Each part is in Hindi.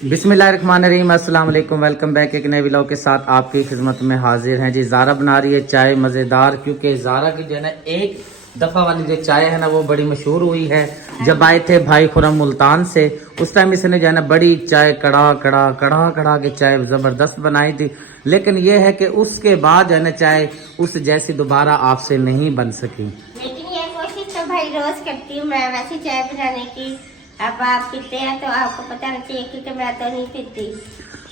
बिस्मिल्लाहिर्रहमानिर्रहीम, अस्सलाम वालेकुम। वेलकम बैक एक नए व्लॉग के साथ आपकी खिदमत में हाजिर हैं जी। ज़ारा बना रही है चाय मज़ेदार, क्योंकि ज़ारा की जो है ना एक दफ़ा वाली जो चाय है ना वो बड़ी मशहूर हुई है। जब आए थे भाई खुरम मुल्तान से, उस टाइम इसने जो है ना बड़ी चाय कड़ा कड़ा के चाय ज़बरदस्त बनाई थी। लेकिन ये है कि उसके बाद जो है ना चाय उस जैसी दोबारा आपसे नहीं बन सकी। लेकिन ये कोशिश तो भाई रोज करती हूँ मैं वैसी चाय बनाने की। अब आप पीते हैं तो आपको पता नहीं चाहिए, क्योंकि मैं तो नहीं पीती।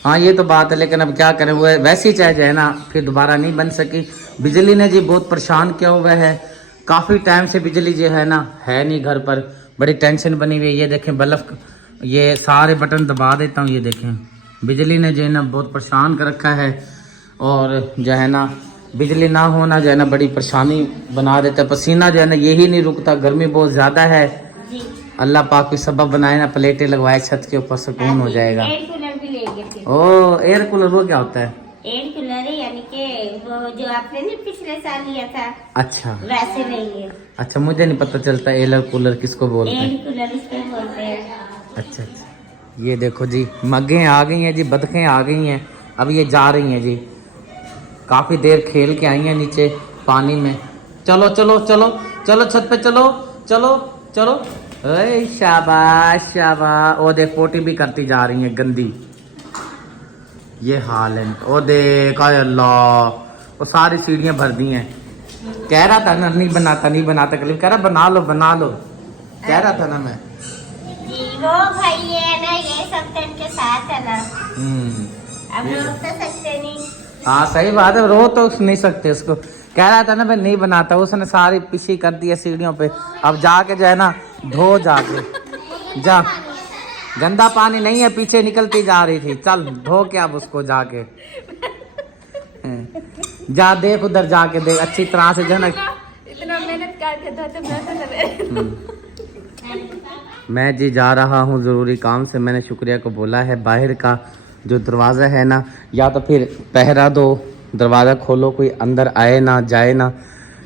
हाँ ये तो बात है, लेकिन अब क्या करें, वो वैसी चाय जो है ना फिर दोबारा नहीं बन सकी। बिजली ने जी बहुत परेशान किया हुआ है। काफ़ी टाइम से बिजली जो है ना है नहीं घर पर, बड़ी टेंशन बनी हुई है। ये देखें बल्ब, ये सारे बटन दबा देता हूँ। ये देखें बिजली ने जो है ना बहुत परेशान कर रखा है। और जो है ना बिजली ना होना जो है ना बड़ी परेशानी बना देता है। पसीना जो है ना यही नहीं रुकता, गर्मी बहुत ज़्यादा है। जी अल्लाह पाक कोई सबब बनाए ना, प्लेटें लगवाए छत के ऊपर, सुकून हो जाएगा। एयर कूलर भी लेंगे फिर। ओ एयर कूलर वो क्या होता है? एयर कूलर है यानी कि वो जो आपने नहीं पिछले साल लिया था, अच्छा वैसे लेंगे। अच्छा, मुझे नहीं पता चलता एयर कूलर किसको बोलते एयर हैं। कूलर इसको बोलते हैं। अच्छा अच्छा, ये देखो जी मग्गें आ गई हैं जी, बतखें आ गई हैं। अब ये जा रही हैं जी, काफ़ी देर खेल के आई हैं नीचे पानी में। चलो चलो चलो चलो छत पे चलो चलो चलो। अरे शाबाश शाबाश। ओ देख पोटी भी करती जा रही है गंदी। ये हाल है। ओ देख आय अल्लाह, वो सारी सीढ़ियां भर दी हैं। कह रहा था ना नहीं बनाता कल कह रहा बना लो कह रहा था ना मैं। जी वो भाई ये है ना, ये सब तो इनके साथ है ना। अब रोक तो सकते नहीं। हाँ सही बात है, रो तो नहीं सकते उसको। कह रहा था ना मैं नहीं बनाता, उसने सारी पिछी कर दी है सीढ़ियों पे। अब जाके जो है ना धो जाके जा, गंदा पानी नहीं है, पीछे निकलती जा रही थी। चल धो के अब उसको जाके जा, देख उधर जाके देख अच्छी तरह से जो है ना। इतना मेहनत करके मैं जी जा रहा हूँ ज़रूरी काम से। मैंने शुक्रिया को बोला है बाहर का जो दरवाज़ा है ना, या तो फिर पहरा दो, दरवाज़ा खोलो, कोई अंदर आए ना जाए ना,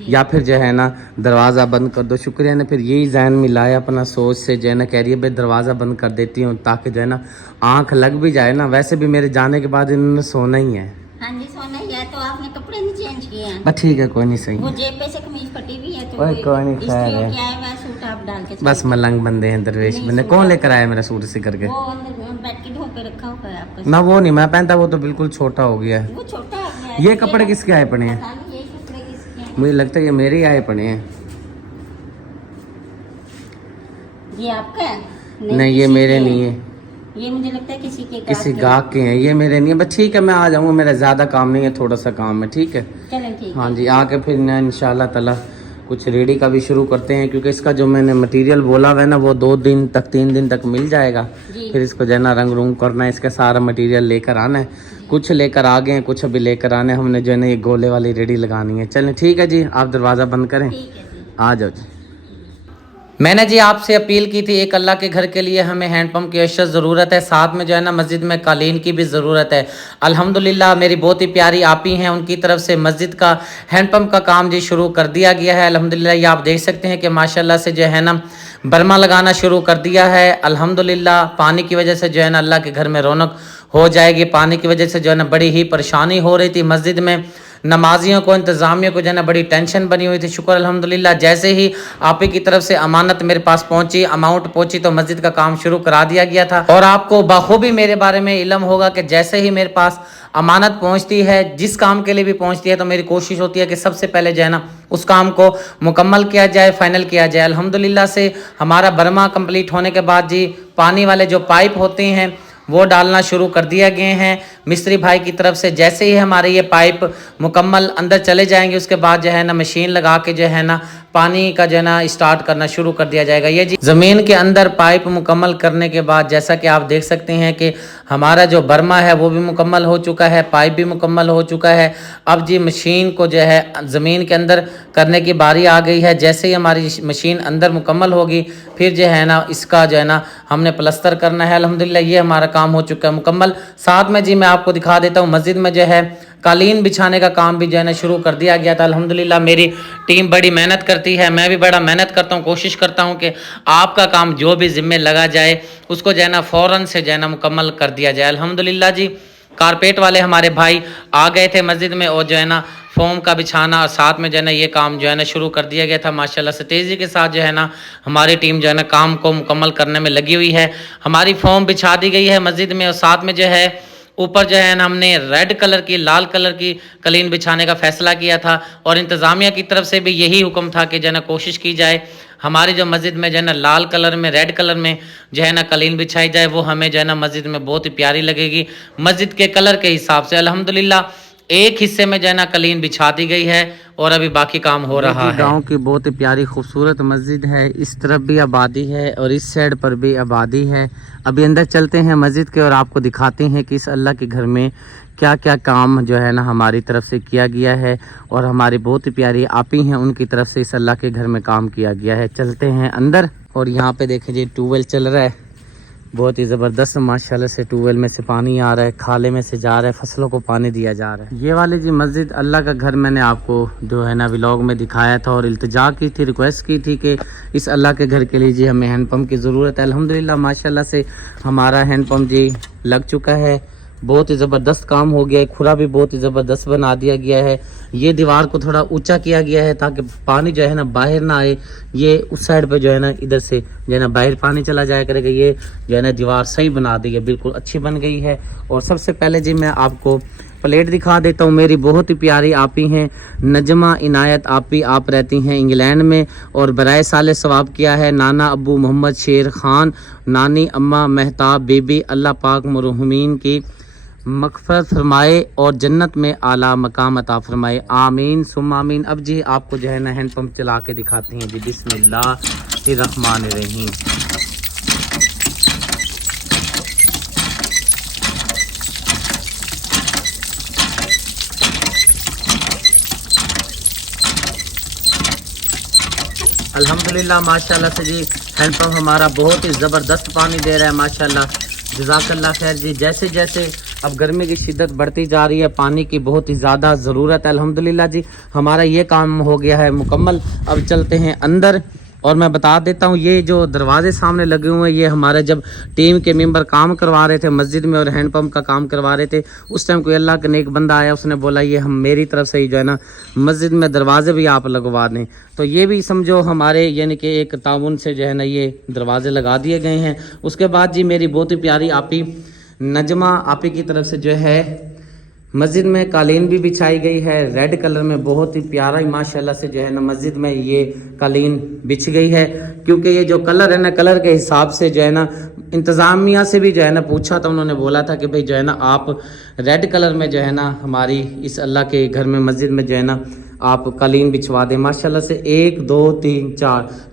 या फिर जो है ना दरवाज़ा बंद कर दो। शुक्रिया ने फिर यही जहन में लाया अपना सोच से, जो है ना कह रही है भाई दरवाज़ा बंद कर देती हूँ ताकि जो है ना आँख लग भी जाए ना। वैसे भी मेरे जाने के बाद इन्होंने सोना ही है। हाँ जी सोना ही है, तो आपने कपड़े नहीं चेंज किए हैं। बस ठीक है कोई नहीं, सही वो जेब पे से कमीज फटी हुई है, तो कोई नहीं, खैर है। क्या है, मैं सूट आप डाल के बस मलंग बंदे हैं, दरवेश बंदे। कौन लेकर आया मेरा सूट इसी करके? वो अंदर बैठ के धो के रखा हुआ है आपका। ना वो नहीं मैं पहनता, वो तो बिल्कुल छोटा हो गया है। वो छोटा है। ये कपड़े किसके आए पड़े हैं? पता नहीं ये कपड़े किसके हैं। मुझे लगता है ये मेरे ही आए पड़े हैं। ये आपका है? नहीं ये मेरे नहीं है, ये मुझे लगता है किसी के किसी गाहक के हैं। ये मेरे नहीं है। बस ठीक है मैं आ जाऊँगा, मेरा ज़्यादा काम नहीं है, थोड़ा सा काम है। ठीक है चलें ठीक। हाँ जी, आके फिर ना इंशाल्लाह ताला कुछ रेडी का भी शुरू करते हैं, क्योंकि इसका जो मैंने मटेरियल बोला हुआ है ना वो 2 दिन तक 3 दिन तक मिल जाएगा। फिर इसको जो है ना रंग रूंग करना है, इसका सारा मटेरियल लेकर आना है। कुछ लेकर आ गए हैं, कुछ अभी लेकर आने। हमने जो है ना ये गोले वाली रेडी लगानी है। चलें ठीक है जी, आप दरवाज़ा बंद करें, आ जाओ जी। मैंने जी आपसे अपील की थी, एक अल्लाह के घर के लिए हमें हैंडपम्प की अशद ज़रूरत है, साथ में जो है ना मस्जिद में कालीन की भी ज़रूरत है। अल्हम्दुलिल्लाह मेरी बहुत ही प्यारी आपी हैं, उनकी तरफ से मस्जिद का हैंडपम्प का काम जी शुरू कर दिया गया है। अल्हम्दुलिल्लाह ये आप देख सकते हैं कि माशाल्लाह से जो है ना बर्मा लगाना शुरू कर दिया है। अल्हम्दुलिल्लाह पानी की वजह से जो है ना अल्लाह के घर में रौनक हो जाएगी। पानी की वजह से जो है ना बड़ी ही परेशानी हो रही थी मस्जिद में, नमाजियों को इंतज़ामिया को जो है ना बड़ी टेंशन बनी हुई थी। शुक्र अल्हम्दुलिल्लाह जैसे ही आप ही की तरफ से अमानत मेरे पास पहुंची, अमाउंट पहुंची, तो मस्जिद का काम शुरू करा दिया गया था। और आपको बखूबी मेरे बारे में इल्म होगा कि जैसे ही मेरे पास अमानत पहुंचती है, जिस काम के लिए भी पहुंचती है, तो मेरी कोशिश होती है कि सबसे पहले जो है ना उस काम को मुकम्मल किया जाए, फाइनल किया जाए। अल्हम्दुलिल्लाह से हमारा बर्मा कंप्लीट होने के बाद जी पानी वाले जो पाइप होते हैं वो डालना शुरू कर दिया गए हैं मिस्त्री भाई की तरफ से। जैसे ही हमारे ये पाइप मुकम्मल अंदर चले जाएंगे, उसके बाद जो है ना मशीन लगा के जो है ना पानी का जो है ना स्टार्ट करना शुरू कर दिया जाएगा। ये जी ज़मीन के अंदर पाइप मुकम्मल करने के बाद जैसा कि आप देख सकते हैं कि हमारा जो बर्मा है वो भी मुकम्मल हो चुका है, पाइप भी मुकम्मल हो चुका है। अब जी मशीन को जो है ज़मीन के अंदर करने की बारी आ गई है। जैसे ही हमारी मशीन अंदर मुकम्मल होगी, फिर जो है ना इसका जो है ना हमने प्लस्तर करना है। अल्हम्दुलिल्लाह ये हमारा काम हो चुका है मुकम्मल। साथ में जी मैं आपको दिखा देता हूँ, मस्जिद में जो है कालीन बिछाने का काम भी जो है ना शुरू कर दिया गया था। अल्हम्दुलिल्लाह मेरी टीम बड़ी मेहनत करती है, मैं भी बड़ा मेहनत करता हूँ, कोशिश करता हूँ कि आपका काम जो भी जिम्मे लगा जाए उसको जो है ना फ़ौरन से जो है ना मुकम्मल कर दिया जाए। अल्हम्दुलिल्लाह जी कारपेट वाले हमारे भाई आ गए थे मस्जिद में और जो है ना फोम का बिछाना और साथ में जो है ना ये काम जो है ना शुरू कर दिया गया था। माशाल्लाह से तेज़ी के साथ जो है ना हमारी टीम जो है ना काम को मुकम्मल करने में लगी हुई है। हमारी फोम बिछा दी गई है मस्जिद में और साथ में जो है ऊपर जो है ना हमने रेड कलर की लाल कलर की कलीन बिछाने का फैसला किया था और इंतज़ामिया की तरफ से भी यही हुक्म था कि जो है ना कोशिश की जाए हमारी जो मस्जिद में जो है ना लाल कलर में रेड कलर में जो है ना कलीन बिछाई जाए, वो हमें जो है ना मस्जिद में बहुत ही प्यारी लगेगी मस्जिद के कलर के हिसाब से। अल्हम्दुलिल्लाह एक हिस्से में जो है ना कलीन बिछा दी गई है और अभी बाकी काम हो रहा है। गांव की बहुत ही प्यारी खूबसूरत मस्जिद है, इस तरफ भी आबादी है और इस साइड पर भी आबादी है। अभी अंदर चलते हैं मस्जिद के और आपको दिखाते हैं कि इस अल्लाह के घर में क्या क्या काम जो है ना हमारी तरफ से किया गया है और हमारी बहुत ही प्यारी आपी हैं उनकी तरफ से इस अल्लाह के घर में काम किया गया है। चलते हैं अंदर और यहाँ पे देखें जी ट्यूबवेल चल रहा है, बहुत ही ज़बरदस्त माशाल्लाह से ट्यूबवेल में से पानी आ रहा है, खाले में से जा रहा है, फसलों को पानी दिया जा रहा है। ये वाली जी मस्जिद अल्लाह का घर मैंने आपको जो है ना व्लॉग में दिखाया था और इल्तिजा की थी, रिक्वेस्ट की थी कि इस अल्लाह के घर के लिए जी हमें हैंडपम्प की ज़रूरत है। अल्हम्दुलिल्लाह माशाल्लाह से हमारा हैंडपम्प जी लग चुका है, बहुत ही ज़बरदस्त काम हो गया है, खुरा भी बहुत ही ज़बरदस्त बना दिया गया है। ये दीवार को थोड़ा ऊंचा किया गया है ताकि पानी जो है ना बाहर ना आए, ये उस साइड पे जो है ना इधर से जो है ना बाहर पानी चला जाया करेगा। ये जो है ना दीवार सही बना दी है, बिल्कुल अच्छी बन गई है। और सबसे पहले जी मैं आपको प्लेट दिखा देता हूँ। मेरी बहुत ही प्यारी आपी हैं नजमा इनायत आपी, आप रहती हैं इंग्लैंड में और बराए साले सवाब किया है नाना अब्बू मोहम्मद शेर खान, नानी अम्मा महताब बीबी, अल्लाह पाक मरहूमीन की मग़फ़िरत फरमाए और जन्नत में आला मकाम अता फरमाए, आमीन सुम्मा आमीन। अब जी आपको जो है ना हैंडपम्प चला के दिखाते हैं जी, बिस्मिल्लाहिर्रहमानिर्रहीम। अल्हम्दुलिल्लाह माशाल्लाह से जी हैंडपम्प हमारा बहुत ही ज़बरदस्त पानी दे रहा है माशाल्लाह, जज़ाकल्लाह खैर जी। जैसे जैसे अब गर्मी की शिद्दत बढ़ती जा रही है, पानी की बहुत ही ज़्यादा ज़रूरत है। अल्हम्दुलिल्लाह जी हमारा ये काम हो गया है मुकम्मल। अब चलते हैं अंदर और मैं बता देता हूँ ये जो दरवाजे सामने लगे हुए हैं ये हमारे जब टीम के मेंबर काम करवा रहे थे मस्जिद में और हैंडपम्प का काम करवा रहे थे, उस टाइम कोई अल्लाह का नेक बंदा आया, उसने बोला ये हम मेरी तरफ से ही जो है ना मस्जिद में दरवाजे भी आप लगवा दें। तो ये भी समझो हमारे यानी कि एक ताउन से जो है ना ये दरवाजे लगा दिए गए हैं। उसके बाद जी मेरी बहुत ही प्यारी आपी नजमा आपी की तरफ से जो है मस्जिद में कालीन भी बिछाई गई है रेड कलर में, बहुत ही प्यारा ही माशाल्लाह से जो है ना मस्जिद में ये कालीन बिछ गई है। क्योंकि ये जो कलर है ना कलर के हिसाब से जो है ना इंतज़ामिया से भी जो है ना पूछा था, उन्होंने बोला था कि भाई जो है ना आप रेड कलर में जो है ना हमारी इस अल्लाह के घर में मस्जिद में जो है ना आप कालीन बिछवा दें। माशाल्लाह से 1 2 3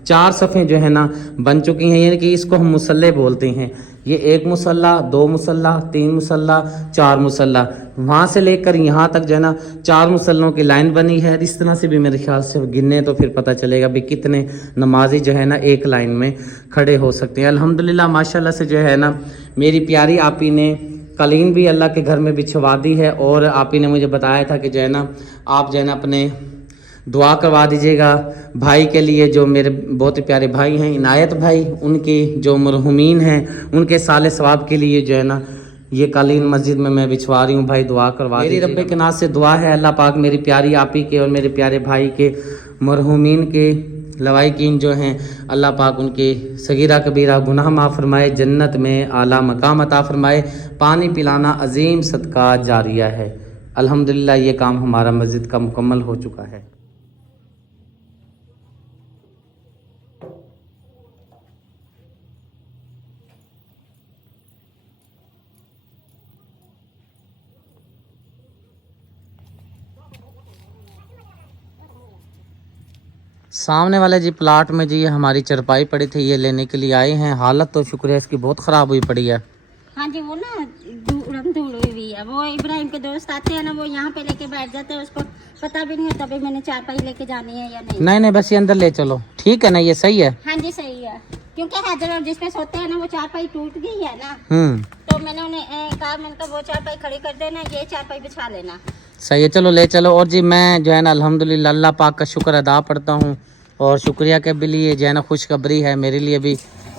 4 सफ़े जो है ना बन चुकी हैं, यानी कि इसको हम मुसल्ले बोलते हैं। ये 1 मुसल्ला 2 मुसल्ला 3 मुसल्ला 4 मुसल्ला, वहाँ से लेकर यहाँ तक जो है ना 4 मुसल्लों की लाइन बनी है। इस तरह से भी मेरे ख्याल से गिनने तो फिर पता चलेगा भी कितने नमाजी जो है ना एक लाइन में खड़े हो सकते हैं। अल्हम्दुलिल्लाह माशाल्लाह से जो है ना मेरी प्यारी आपी ने कालीन भी अल्लाह के घर में बिछवा दी है और आपी ने मुझे बताया था कि जो है ना आप जो है ना अपने दुआ करवा दीजिएगा भाई के लिए, जो मेरे बहुत ही प्यारे भाई हैं इनायत भाई, उनके जो मरहूमीन हैं उनके साले सवाब के लिए जो है ना ये कालीन मस्जिद में मैं बिछवा रही हूँ। भाई दुआ करवा, मेरी रब्बे के नाम से दुआ है अल्लाह पाक मेरी प्यारी आपी के और मेरे प्यारे भाई के मरहूमीन के लवाइकीन जो हैं अल्लाह पाक उनके सगीरा कबीरा गुनाह माफ़ फरमाए, जन्नत में आला मकाम अता फरमाए। पानी पिलाना अजीम सदका जारिया है। अल्हम्दुलिल्लाह ये काम हमारा मस्जिद का मुकम्मल हो चुका है। सामने वाले जी प्लाट में जी ये हमारी चरपाई पड़ी थी, ये लेने के लिए आए हैं। हालत तो शुक्र है इसकी बहुत ख़राब हुई पड़ी है। हाँ जी वो ना धूल हुई है। वो इब्राहिम के दोस्त आते हैं ना, वो यहाँ पे लेके बैठ जाते हैं, उसको पता भी नहीं होता भाई मैंने चारपाई लेके जानी है या नहीं। नहीं बस ये अंदर ले चलो, ठीक है ना, ये सही है। हाँ जी सही है, क्योंकि हैदर जिसपे सोते हैं ना वो चारपाई टूट गई है ना, तो मैंने उन्हें कहा, मैंने कहा वो चारपाई खड़ी कर देना, ये चारपाई बिछा लेना। सही है, चलो ले चलो। और जी मैं जो है ना अल्हम्दुलिल्लाह अल्लाह पाक का शुक्र अदा पढ़ता हूँ और शुक्रिया के भी लिए जो है ना खुशखबरी है मेरे लिए भी।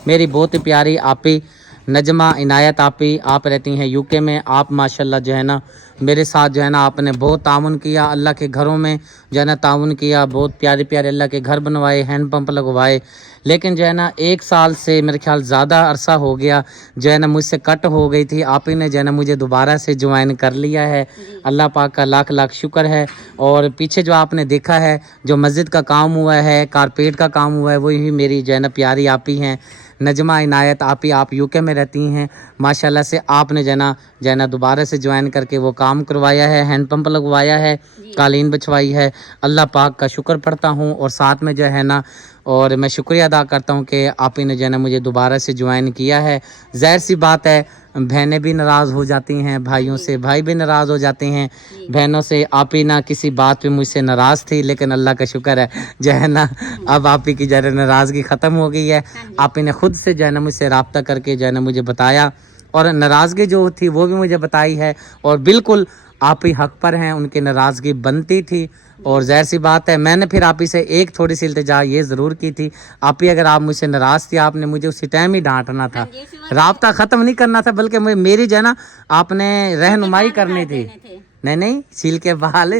मेरी बहुत ही प्यारी आपी नजमा इनायत आपी, आप रहती हैं यूके में। आप माशाल्लाह जो है ना मेरे साथ जो है ना आपने बहुत ताउन किया, अल्लाह के घरों में जो है ना ताउन किया, बहुत प्यारे प्यारे अल्लाह के घर बनवाए, हैंड पंप लगवाए। लेकिन जो है ना 1 साल से मेरे ख्याल ज़्यादा अरसा हो गया जो है ना मुझसे कट हो गई थी। आप ही ने जो है ना मुझे दोबारा से ज्वाइन कर लिया है, अल्लाह पाक का लाख लाख शुक्र है। और पीछे जो आपने देखा है जो मस्जिद का काम हुआ है, कारपेट का काम हुआ है, वही मेरी जो है ना प्यारी आप ही हैं नजमा इनायत आप ही। आप यूके में रहती हैं माशाल्लाह से। आपने जो है ना दोबारा से ज्वाइन करके वो काम करवाया है, हैंड पंप लगवाया है, कालीन बिछवाई है। अल्लाह पाक का शुक्र पढ़ता हूँ और साथ में जो है ना और मैं शुक्रिया अदा करता हूँ कि आप ही ने जो है ना मुझे दोबारा से ज्वाइन किया है। ज़ाहिर सी बात है बहनें भी नाराज़ हो जाती हैं भाइयों से, भाई भी नाराज़ हो जाते हैं बहनों से। आप ही ना किसी बात पे मुझसे नाराज़ थी, लेकिन अल्लाह का शुक्र है जो है ना अब आप ही की जो है नाराज़गी ख़त्म हो गई है। आप ही ने खुद से जो है ना मुझसे रब्ता करके जो है ना मुझे बताया और नाराज़गी जो थी वो भी मुझे बताई है। और बिल्कुल आप ही हक पर हैं, उनकी नाराज़गी बनती थी। और ज़ाहिर सी बात है मैंने फिर आप ही से एक थोड़ी सी इल्तिजा ये ज़रूर की थी, आप ही अगर आप मुझसे नाराज़ थी आपने मुझे उसी टाइम ही डांटना था, राब्ता ख़त्म नहीं करना था, बल्कि मेरी जो है ना आपने रहनुमाई करनी थी। नहीं सील के बाल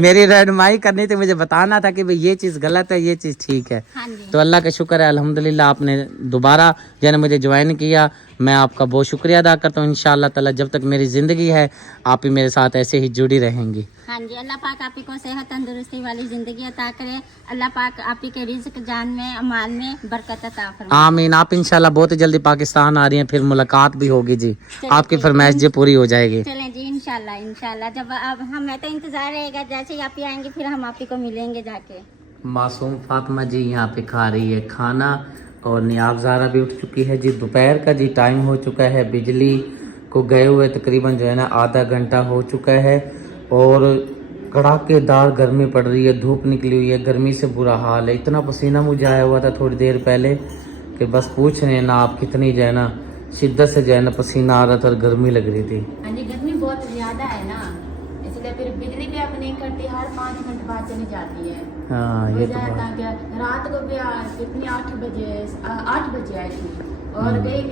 मेरी रहनुमाई करनी थी, मुझे बताना था कि भाई ये चीज़ गलत है, ये चीज़ ठीक है। तो अल्लाह का शुक्र है अल्हम्दुलिल्लाह आपने दोबारा जो है ना मुझे ज्वाइन किया। मैं आपका बहुत शुक्रिया अदा करता हूँ। इंशाअल्लाह ताला जब तक मेरी ज़िंदगी है आप ही मेरे साथ ऐसे ही जुड़ी रहेंगी। हाँ जी, अल्लाह पाक आप ही को सेहत तंदुरुस्ती वाली ज़िंदगी अता करे। अल्लाह पाक आप ही के रिज़्क जान में अमान में बरकत अता फरमाए। आमीन। आप इंशाल्लाह बहुत ही जल्दी पाकिस्तान आ रही हैं, फिर मुलाकात भी होगी जी, आपकी फरमाइश जी पूरी हो जाएगी। चलें जी इंशाल्लाह इंशाल्लाह। जब अब हमें तो इंतज़ार रहेगा, जैसे ही आप ही आएंगे फिर हम आप ही को मिलेंगे जाके। मासूम फातिमा जी यहाँ पे खा रही है खाना और नियाब ज़ारा भी उठ चुकी है जी। दोपहर का जी टाइम हो चुका है, बिजली को गए हुए तकरीबन जो है ना आधा घंटा हो चुका है और कड़ाकेदार गर्मी पड़ रही है, धूप निकली हुई है, गर्मी से बुरा हाल है। इतना पसीना मुझे आया हुआ था थोड़ी देर पहले कि बस पूछ रहे ना आप, कितनी जो है ना शिद्दत से जो है ना पसीना आ रहा था और गर्मी लग रही थी। हाँ जी, गर्मी बहुत ज़्यादा है ना, इसलिए फिर बिजली भी अब नहीं करती, हर 5 मिनट बाद चली जाती है। हाँ ये तो बात। रात को भी कितनी 8 बजे आई थी और गई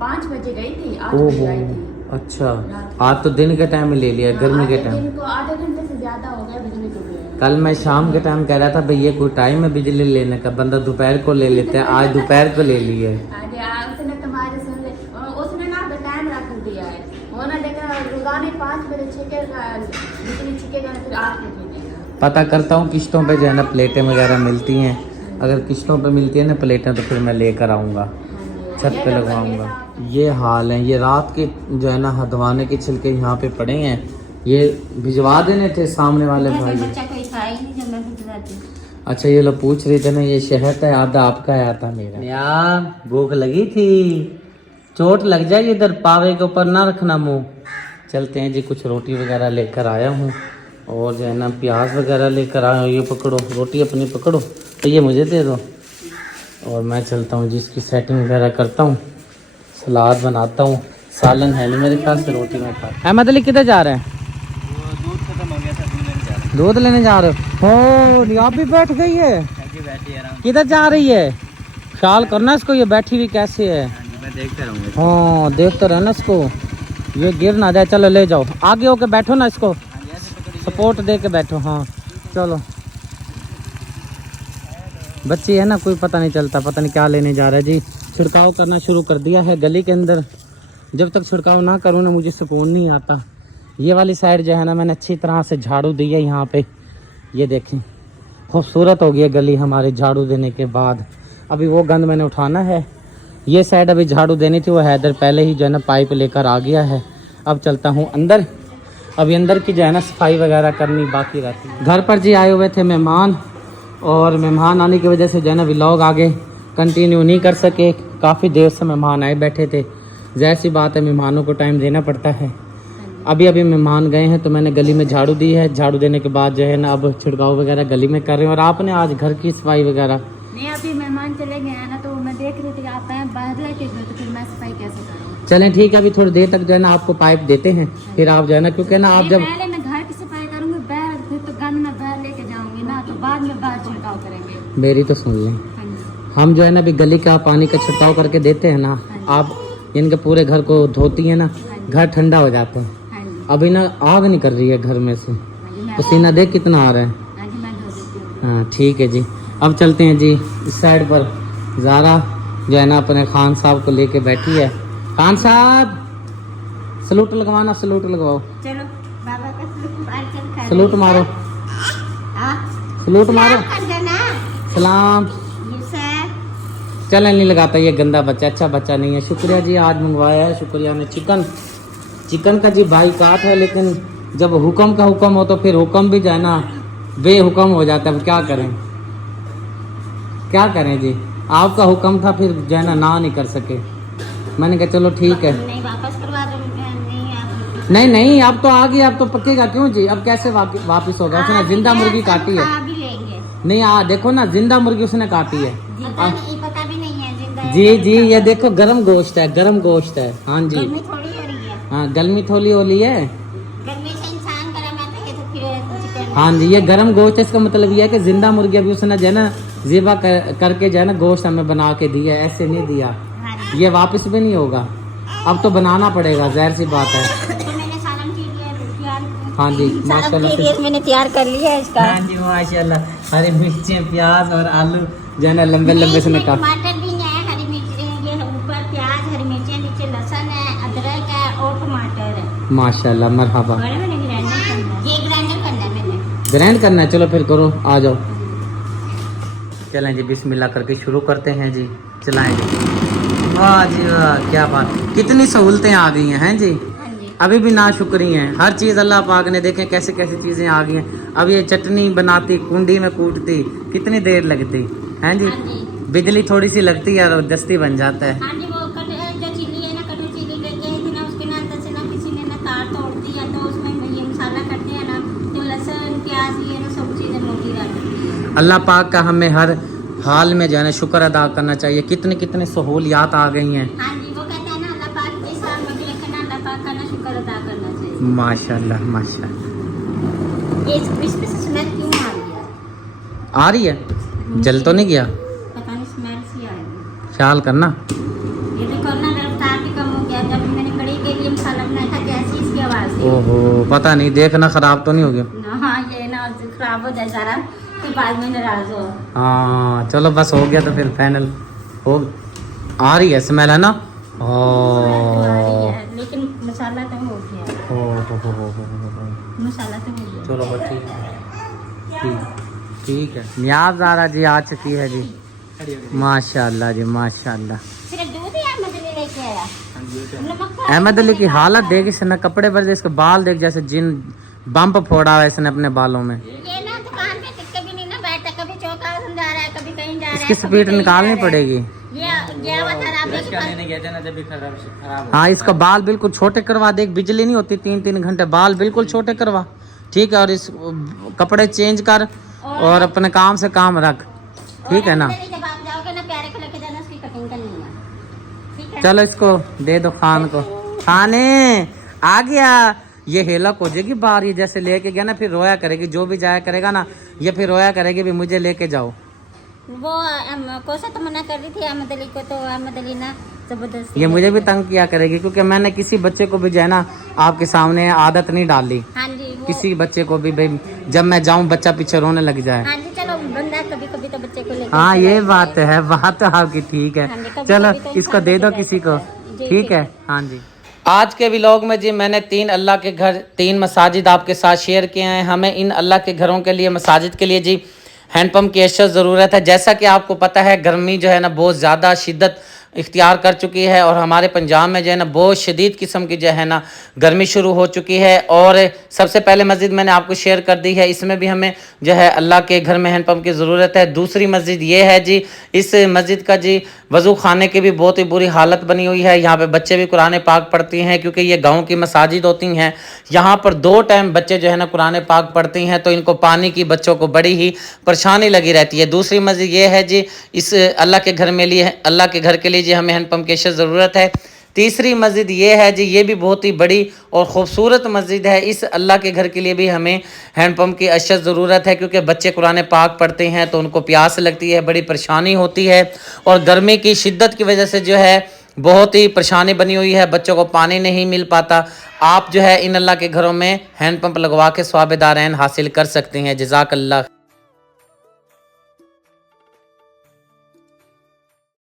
5 बजे गई थी, 8 बजे आई थी। अच्छा, आज तो दिन के टाइम में ले लिया, गर्मी के टाइम। दिन को आधे घंटे से ज्यादा हो गया बिजली के लिए। कल मैं शाम के टाइम कह रहा था भाई ये कोई टाइम है बिजली लेने का, बंदा दोपहर को ले लेते हैं, आज दोपहर को ले लिए। उसने तुम्हारे सुन ले, उसने ना टाइम रख दिया है, वो ना देखा रोजाना 5 बजे छिकेगा बिजली, छिकेगा फिर 8 बजे देगा। पता करता हूँ किश्तों पे जो है ना प्लेटें वगैरह मिलती हैं, अगर किश्तों पे मिलती है ना प्लेटें तो फिर मैं लेकर आऊँगा, छत पे लगवाऊँगा। ये हाल है, ये रात के जो है ना हदवाने के छिलके यहाँ पे पड़े हैं, ये भिजवा देने थे सामने वाले भाई। बच्चा कोई खाया ही नहीं जब मैं भिजवाती। अच्छा ये लोग पूछ रहे थे ना, ये शहद है आधा आपका है आधा मेरा। यार भूख लगी थी, चोट लग जाएगी इधर, पावे के ऊपर ना रखना मुंह। चलते हैं जी, कुछ रोटी वगैरह लेकर आया हूँ और जो है ना प्याज वगैरह लेकर आया हूँ। ये पकड़ो रोटी अपनी पकड़ो, तो ये मुझे दे दो और मैं चलता हूँ जी इसकी सेटिंग वगैरह करता हूँ, सलाद बनाता हूँ। सालन है नहीं मेरे ख्याल से, रोटी में खाता। अहमद अली किधर जा रहे हैं? दूध लेने जा रहे हो? नियाब भी बैठ गई है, किधर जा रही है? ख्याल करना इसको, ये बैठी हुई कैसे है? मैं देखते रहूँगा। हाँ देखते रहना इसको, ये गिर ना जाए। चलो ले जाओ, आगे होके बैठो ना, इसको सपोर्ट दे के बैठो। हाँ चलो, बच्ची है ना, कोई पता नहीं चलता, पता नहीं क्या लेने जा रहा है जी। छिड़काव करना शुरू कर दिया है गली के अंदर, जब तक छिड़काव ना करूँ ना मुझे सुकून नहीं आता। ये वाली साइड जो है ना मैंने अच्छी तरह से झाड़ू दी है यहाँ पे, ये देखें खूबसूरत हो गई है गली हमारे झाड़ू देने के बाद। अभी वो गंद मैंने उठाना है, ये साइड अभी झाड़ू देनी थी, वो हैदर पहले ही जो है ना पाइप लेकर आ गया है। अब चलता हूँ अंदर, अभी अंदर की जो है ना सफाई वगैरह करनी बाकी रहती है। घर पर जी आए हुए थे मेहमान, और मेहमान आने की वजह से जो है ना व्लॉग आगे कंटिन्यू नहीं कर सके, काफ़ी देर से मेहमान आए बैठे थे। ज़ाहिर सी बात है मेहमानों को टाइम देना पड़ता है। अभी मेहमान गए हैं तो मैंने गली में झाड़ू दी है, झाड़ू देने के बाद जो है ना अब छिड़काव वगैरह गली में कर रहे हैं। और आपने आज घर की सफाई वगैरह? नहीं, अभी मेहमान चले गए हैं ना, तो मैं देख रही थी आप बाहर लेके गए, तो फिर मैं सफाई कैसे करूँ। चलें ठीक है, अभी थोड़ी देर तक जो है ना आपको पाइप देते हैं, फिर आप जो है ना, क्योंकि ना आप जब पहले मैं घर की सफाई मेरी तो सुन लें, हाँ जी हम जो है ना अभी गली का पानी का छिड़काव करके देते हैं ना, आप इनके पूरे घर को धोती है ना, घर ठंडा हो जाता है। हाँ जी अभी ना आग निकल रही है घर में से, हाँ जी, मैं पसीना देख कितना आ रहा है। हाँ जी मैं धो देती हूँ। हाँ ठीक है जी। अब चलते हैं जी इस साइड पर। ज़ारा जो है ना अपने खान साहब को लेके बैठी है। खान साहब सलूट लगवाना, सलूट लगवाओ, चलो बाबा का सलूट सलूट मारो, हाँ सलूट मारो, कर देना सलाम। यूसुफ। चल नहीं लगाता, ये गंदा बच्चा, अच्छा बच्चा नहीं है। शुक्रिया जी, आज मंगवाया है, शुक्रिया ने चिकन। चिकन का जी भाई काट है, लेकिन जब हुक्म का हुक्म हो तो फिर हुक्म भी जाए ना बेहुक्म हो जाता है। क्या करें, क्या करें जी, आपका हुक्म था, फिर जो है ना नहीं कर सके। मैंने कहा चलो ठीक है। नहीं वापस करवा दो, नहीं आप नहीं नहीं, अब तो आ गई, अब तो पकेगा क्यों जी, अब कैसे वापिस होगा। उसने जिंदा मुर्गी काटी है। भी लेंगे नहीं देखो ना, जिंदा मुर्गी उसने काटी है। पता भी नहीं है जिंदा है। जी जी, ये देखो गरम गोश्त है, गरम गोश्त है। हाँ जी, गर्मी थोड़ी हो रही है, हाँ गर्मी थोड़ी हो रही है। गर्मी से इंसान गर्म आता है तो फिर चिकन। हाँ जी, ये गरम गोश्त है, इसका मतलब ये है कि जिंदा मुर्गी अभी उसने जो है ना ज़िबा करके जो है ना गोश्त हमें बना के दिया, ऐसे नहीं दिया। हाँ जी। ये वापस भी नहीं होगा, अब तो बनाना पड़ेगा, जाहिर सी बात है। तो मैंने सालन के लिए तैयार। हाँ जी माशाल्लाह से। मैंने तैयार कर लिया है इसका। हाँ जी माशाल्लाह, हरी मिर्चें, प्याज और आलू जो है ना लंबे लंबे से निकाल। टमाटर भी है, हरी मिर्च, ये ऊपर प्याज, हरी मिर्चें, नीचे लहसुन है, अदरक है और टमाटर है। माशाल्लाह मरहबा। मैंने ग्राइंडर करना है, ये ग्राइंडर करना है मैंने। ग्राइंड करना है, चलो फिर करो, आ जाओ। चलें जी, बिस्मिल्लाह करके शुरू करते हैं जी, चलाएं जी। वाह जी वाह, क्या बात, कितनी सहूलतें आ गई हैं जी। हाँ जी अभी भी ना शुक्री हैं, हर चीज़ अल्लाह पाक ने, देखें कैसे कैसे चीज़ें आ गई हैं। अब ये चटनी बनाती, कुंडी में कूटती, कितनी देर लगती हैं जी। हाँ जी बिजली थोड़ी सी लगती है और दस्ती बन जाता है। हाँ जी। वो जो चिल्ली है ना, कटु चिल्ली लेके आई थी ना, उसके ना अंदर से ना किसी ने ना तार तोड़ दिया, तो उसमें ये मसाला करते हैं ना, तो लहसुन प्याज ये ना सब चीज़ें मोटी डालती है। अल्लाह पाक का हमें हर हाल में जो है ना शुक्र अदा करना चाहिए। कितनी कितनी सहूलियात आ गई हैं। हाँ जी, वो कहते हैं ना अल्लाह पाक जिस हाल में भी रखे ना, अल्लाह पाक का ना शुक्र अदा करना चाहिए। माशाल्लाह माशाल्लाह। ये इसमें से स्मेल क्यों आ रही है? आ रही है, जल तो नहीं गया, पता नहीं स्मेल सी आ रही है। ख्याल करना। ये देखो ना, रफ्तार भी कम हो गया। जब मैंने कड़ी के लिए मसाला बनाया था, कैसी इसकी आवाज़ थी। ओहो, पता नहीं, देखना खराब तो नहीं हो गया। ना हाँ, ये ना खराब हो जाए सारा, तो बाद में नाराज हो। हाँ चलो बस हो गया तो फिर फाइनल हो। आ रही है स्मेल है ना। तो आ रही है, लेकिन मसाला तो हो गया। मसाला तो हो गया। चलो बस ठीक है, ठीक है। नियाज़ ज़ारा जी आ चुकी है जी, माशाल्लाह जी माशाल्लाह। सिर्फ दूध ही अहमद अली लेके आया। नमक था? अहमद अली की हालत देख, इसने कपड़े पर इसके बाल देख, जैसे जिन बम्प फोड़ा हुआ है इसने अपने बालों में। ये ना दुकान पे टिक भी नहीं ना बैठता, कभी चौका जा रहा है, कभी कहीं जा रहा है। इसकी कभी स्पीड कहीं निकालनी जा रहा है। पड़ेगी। ये गया हुआ था राबे के पास। हाँ, इसका बाल बिल्कुल छोटे करवा, देख बिजली नहीं होती 3-3 घंटे, बाल बिल्कुल छोटे करवा, ठीक है। और इस कपड़े चेंज कर और अपने काम से काम रख, ठीक है ना। जब आप जाओगे ना, प्यारे को लेके जाना, उसकी कटिंग करनी है, ठीक है। चलो इसको दे दो खान को, खाने आ गया। ये हेलक हो जाएगी बाहर, ये जैसे लेके गया ना फिर रोया करेगी, जो भी जाया करेगा ना ये फिर रोया करेगी भी मुझे लेके जाओ। वो कोसा तो मना कर रही थी अहमद अली को, तो अहमद अली ना जबरदस्ती ये मुझे भी तंग किया करेगी, क्योंकि मैंने किसी बच्चे को भी जो है ना आपके सामने आदत नहीं डाली। हाँ जी वो, किसी बच्चे को भी भाई जब मैं जाऊं बच्चा पीछे रोने लग जाए। हाँ जी चलो, बंदा कभी कभी तो बच्चे को लेकर हाँ चला ये जाए। बात है, बात तो आपकी ठीक है। हाँ जी, कभी चलो कभी तो इसको इंसान दे दो लेके किसी को, जाता है। जी, ठीक है। हाँ जी, आज के व्लॉग में जी मैंने 3 अल्लाह के घर, 3 मसाजिद आपके साथ शेयर किए हैं। हमें इन अल्लाह के घरों के लिए, मसाजिद के लिए जी हैंडपम्प की अशद ज़रूरत है। जैसा कि आपको पता है गर्मी जो है ना बहुत ज़्यादा शिद्दत इख्तियार कर चुकी है और हमारे पंजाब में जो है ना बहुत शदीद किस्म की जो है ना गर्मी शुरू हो चुकी है। और सबसे पहले मस्जिद मैंने आपको शेयर कर दी है, इसमें भी हमें जो है अल्लाह के घर में हैंडपम्प की ज़रूरत है। दूसरी मस्जिद ये है जी, इस मस्जिद का जी वज़ू खाने की भी बहुत ही बुरी हालत बनी हुई है। यहाँ पे बच्चे भी कुरान पाक पढ़ती हैं, क्योंकि ये गाँव की मसाजिद होती हैं। यहाँ पर 2 टाइम बच्चे जो है ना कुरान पाक पढ़ती हैं, तो इनको पानी की बच्चों को बड़ी ही परेशानी लगी रहती है। दूसरी मस्जिद ये है जी, इस अल्लाह के घर में लिए, अल्लाह के घर के लिए जी हमें हैंडपम्प की ज़रूरत है। तीसरी मस्जिद ये है जी, ये भी बहुत ही बड़ी और ख़ूबसूरत मस्जिद है। इस अल्लाह के घर के लिए भी हमें हैंडपम्प की अशद ज़रूरत है, क्योंकि बच्चे कुरान पाक पढ़ते हैं तो उनको प्यास लगती है, बड़ी परेशानी होती है, और गर्मी की शिद्दत की वजह से जो है बहुत ही परेशानी बनी हुई है, बच्चों को पानी नहीं मिल पाता। आप जो है इन अल्लाह के घरों में हैंडपम्प लगवा के स्वाब दारैन हासिल कर सकते हैं। जज़ाकल्लाह।